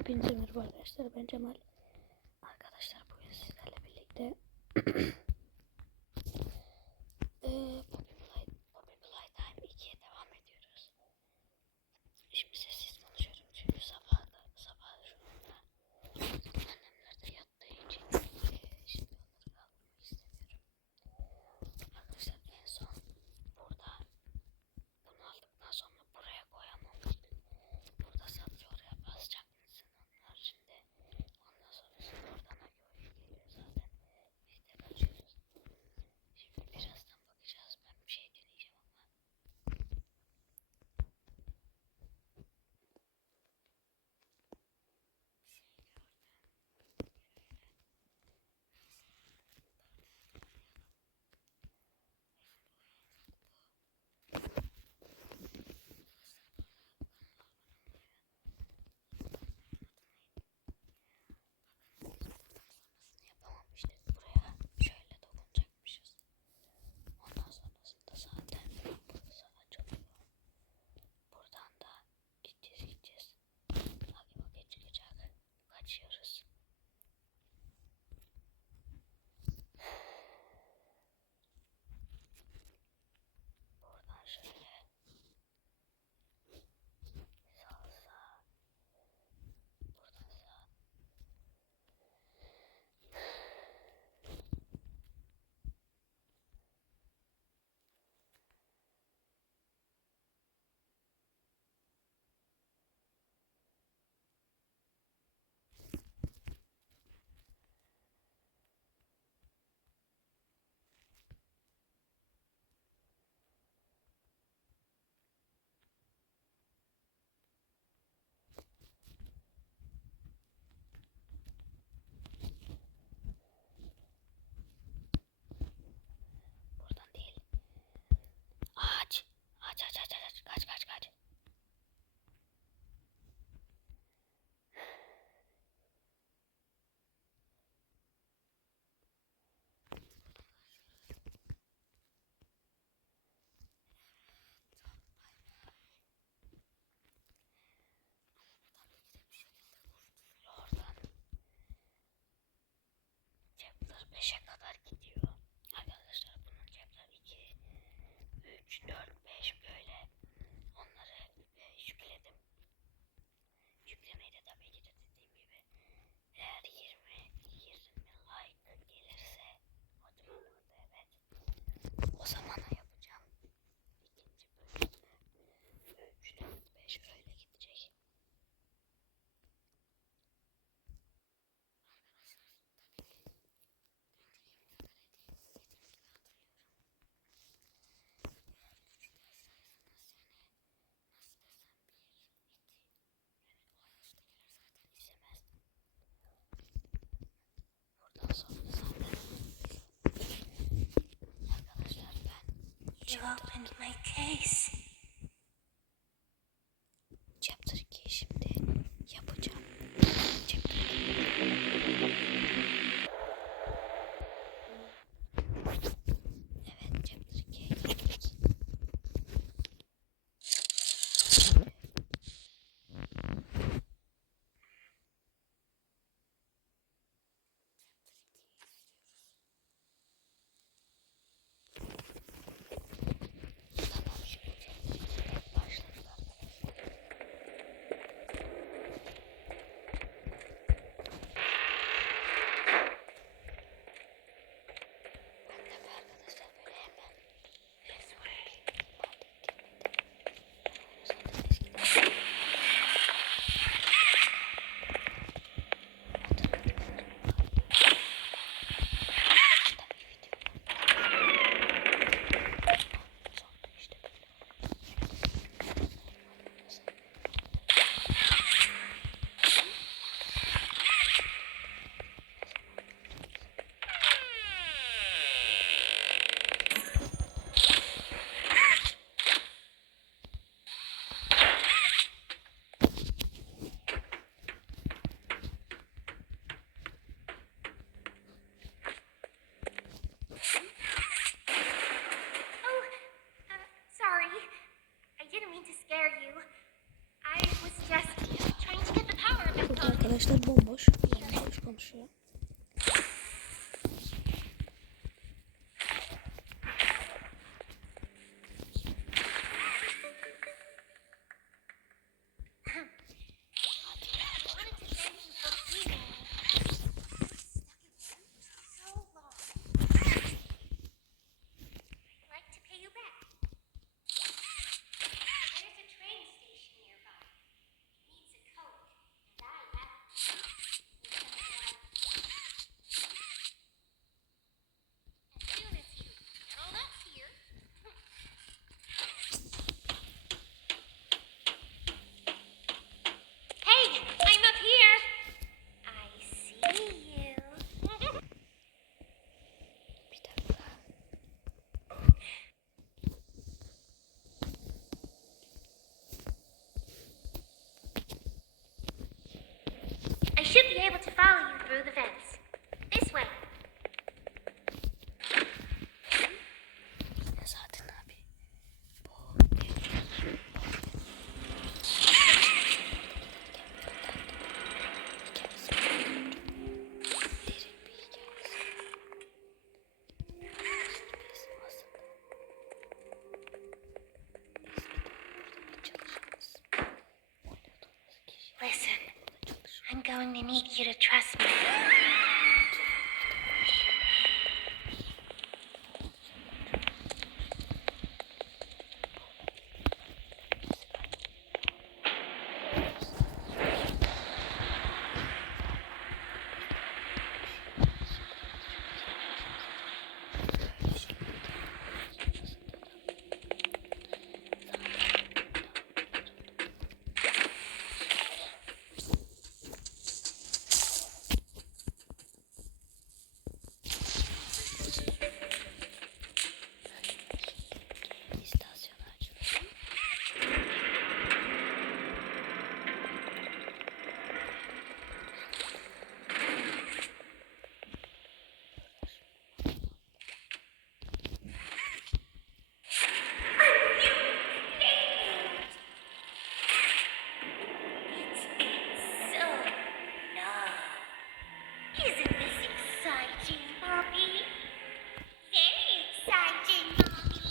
Hepinize merhaba arkadaşlar, ben Cemal. Arkadaşlar bugün sizlerle birlikte Poppy Playtime 2'ye devam ediyoruz. Şimdi sessiz konuşuyorum çünkü sabah şu anda annemler de yattığı için şimdi onları kaldırmak istemiyorum. Arkadaşlar en son burada bunu aldıktan sonra buraya koyamamıştık. Burada sadece oraya basacak mısın onlar şimdi. Ondan sonra oradan Ayo'ya geliyor zaten. Biz de kaçıyoruz. Şimdi birazdan bakacağız. Ben bir şey deneyeceğim ama. Yapamamıştık. Buraya şöyle dokunacakmışız. Ondan sonrasında zaten burası açılıyor. Buradan da gideceğiz. Hadi vakit çıkacak. Kaçıyoruz. Buradan şöyle sağ buradan sağ. Buradan değil. Aç. Kaç. Oradan chapter 5'e kadar gidiyor. Arkadaşlar bunun chapter 2, 3, 4, 5 böyle. Onları yükledim. Yüklemeyi de tabii ki de dediğim gibi eğer 20 like gelirse evet. O zamana yapacağım. İkinci bölümde 3, 4, 5 öyle gidecek. Buradan sonra zaten arkadaşlar ben Chapter 2'yi şimdi yapacağım. Chapter 2. Evet, Chapter 2'ye geçtik. Tamam, şöyle arkadaşlar bomboş. Bomboş konuşuyor. Bir dakika. I should be able to follow you through the vents. This way. Ne zaten abi. Bu. Listen, I'm going to need you to trust me. İstasyonu açılıyor. So, now, isn't this exciting, Poppy? Very exciting, Mommy.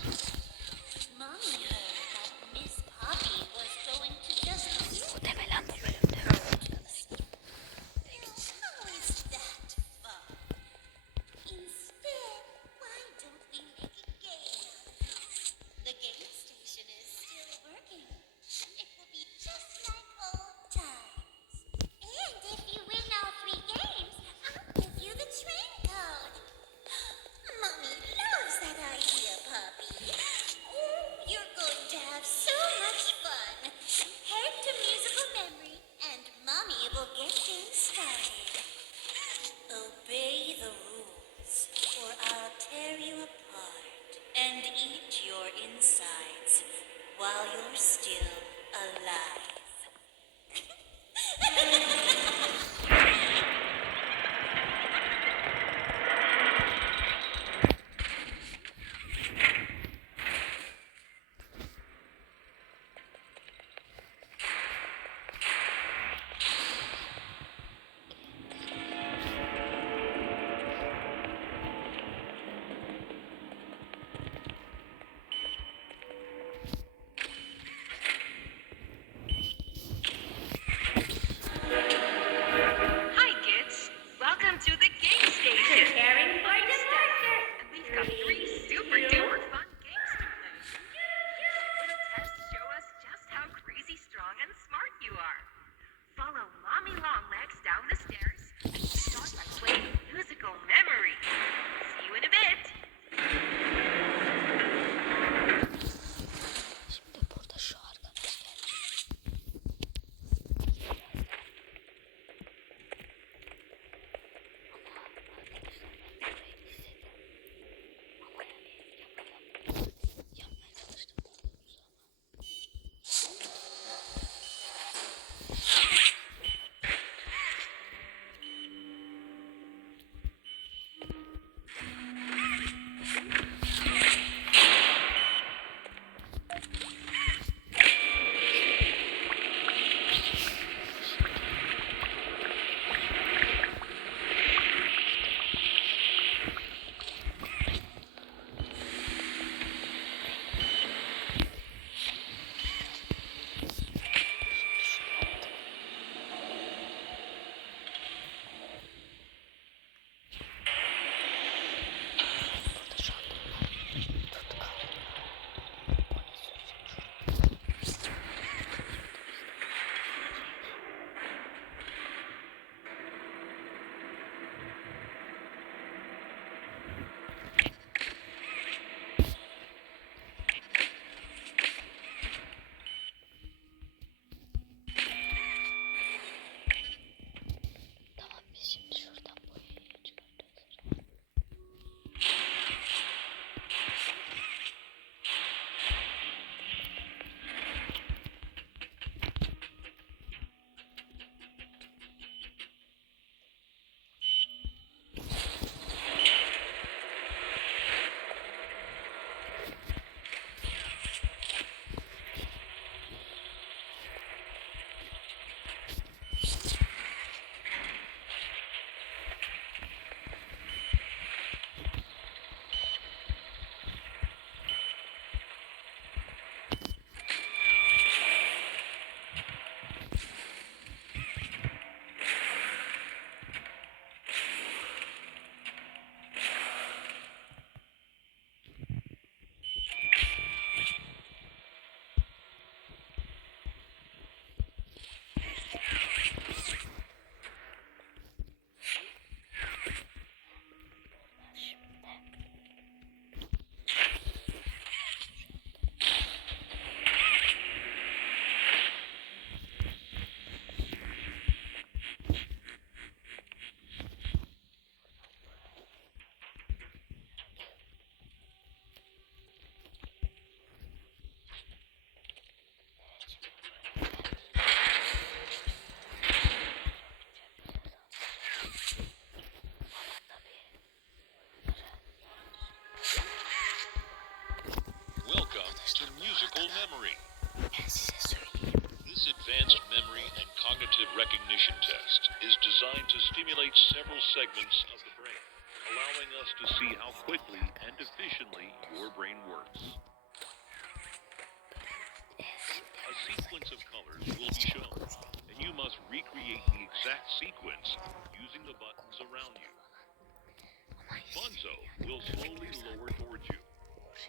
Mommy heard that Miss Poppy was going to just... Muhtemelen bu bölümde. How is that fun? Instead, why don't we make a game? The game station is still working. It will be just like old times. And if you win all 3 games, I'll give you the train code. Mommy loves that idea, Poppy. Oh, you're going to have so much fun. Head to musical memory, and Mommy will get things started. Obey the rules, or I'll tear you apart and eat your insides while you're still alive. visual memory. Ben size söyleyeyim. This advanced memory and cognitive recognition test is designed to stimulate several segments of the brain, allowing us to see how quickly and efficiently your brain works. A sequence of colors will be shown, and you must recreate the exact sequence using the buttons around you. Bunzo will slowly lower towards you.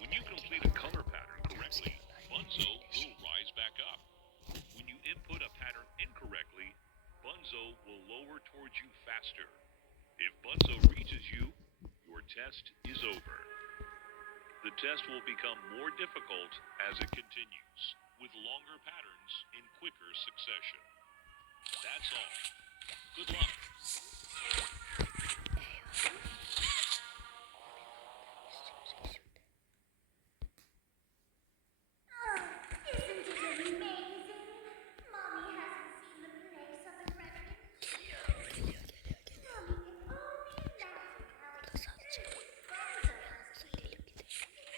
When you complete a color pattern correctly, Bunzo will rise back up. When you input a pattern incorrectly, Bunzo will lower towards you faster. If Bunzo reaches you, your test is over. The test will become more difficult as it continues, with longer patterns in quicker succession. That's all. Good luck. Oh, isn't it amazing? Mommy hasn't seen the place up and running in years. Mommy can only imagine how excited Bunzo must be. It's been such a long time since he's been able to play.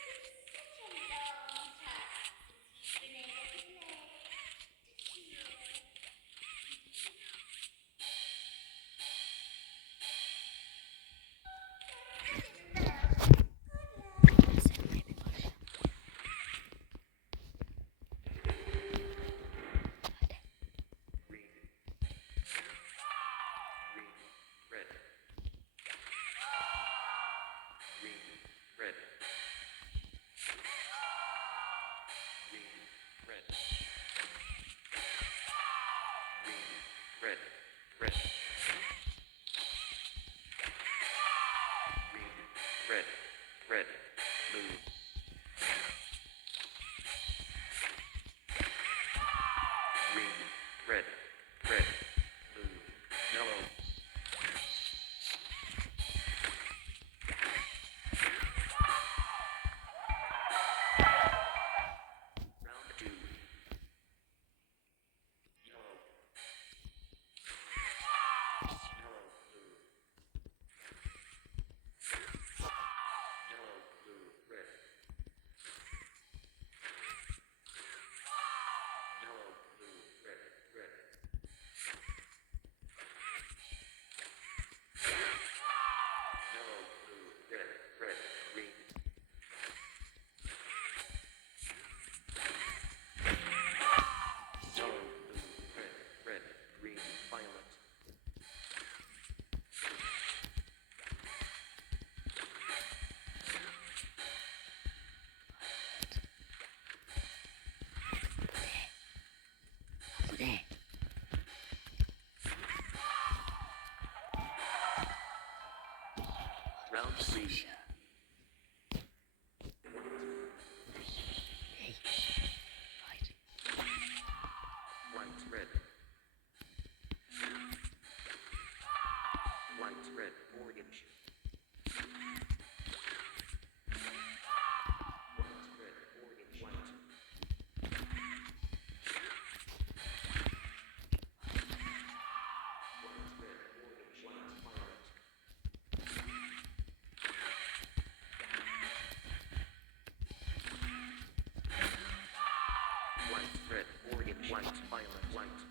Round 3. White, red. White, red, orange. White, red, orange, white. White, red, orange, white, violet. White, red, orange, white, violet, white.